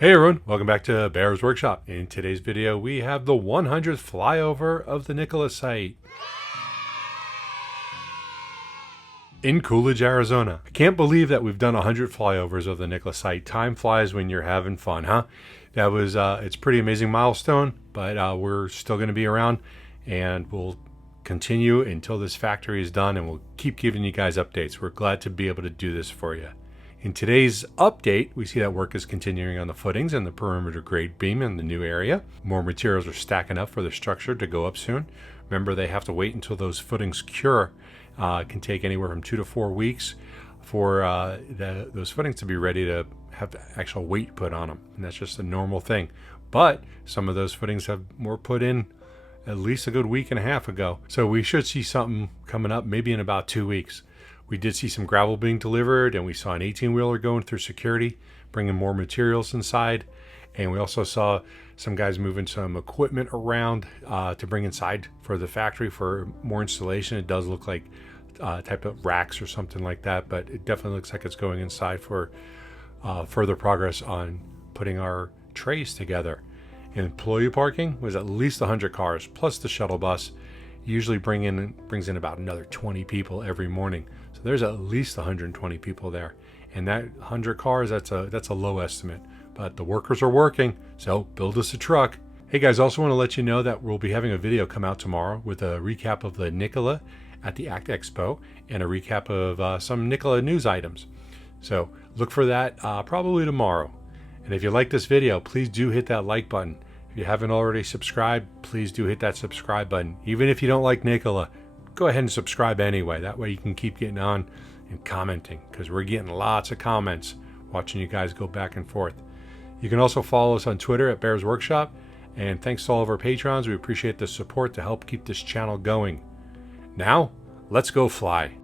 Hey everyone, welcome back to Bear's Workshop. In today's video, we have the 100th flyover of the Nikola site in Coolidge, Arizona. I can't believe that we've done 100 flyovers of the Nikola site. Time flies when you're having fun, huh? That was, it's a pretty amazing milestone, but we're still going to be around and we'll continue until this factory is done, and we'll keep giving you guys updates. We're glad to be able to do this for you. In today's update, we see that work is continuing on the footings and the perimeter grade beam in the new area. More materials are stacking up for the structure to go up soon. Remember, they have to wait until those footings cure. It can take anywhere from 2 to 4 weeks for those footings to be ready to have actual weight put on them. And that's just a normal thing. But some of those footings were put in at least a good week and a half ago. So we should see something coming up maybe in about 2 weeks. We did see some gravel being delivered, and we saw an 18-wheeler going through security, bringing more materials inside. And we also saw some guys moving some equipment around to bring inside for the factory for more installation. It does look like type of racks or something like that, but it definitely looks like it's going inside for further progress on putting our trays together. And employee parking was at least 100 cars, plus the shuttle bus. Usually brings in about another 20 people every morning. So there's at least 120 people there. And that 100 cars, that's a low estimate. But the workers are working, so build us a truck. Hey guys, also want to let you know that we'll be having a video come out tomorrow with a recap of the Nikola at the ACT Expo and a recap of some Nikola news items. So look for that probably tomorrow. And if you like this video, please do hit that like button. If you haven't already subscribed, please do hit that subscribe button. Even if you don't like Nikola, go ahead and subscribe anyway. That way you can keep getting on and commenting, because we're getting lots of comments watching you guys go back and forth. You can also follow us on Twitter at Bear's Workshop. And thanks to all of our patrons. We appreciate the support to help keep this channel going. Now, let's go fly.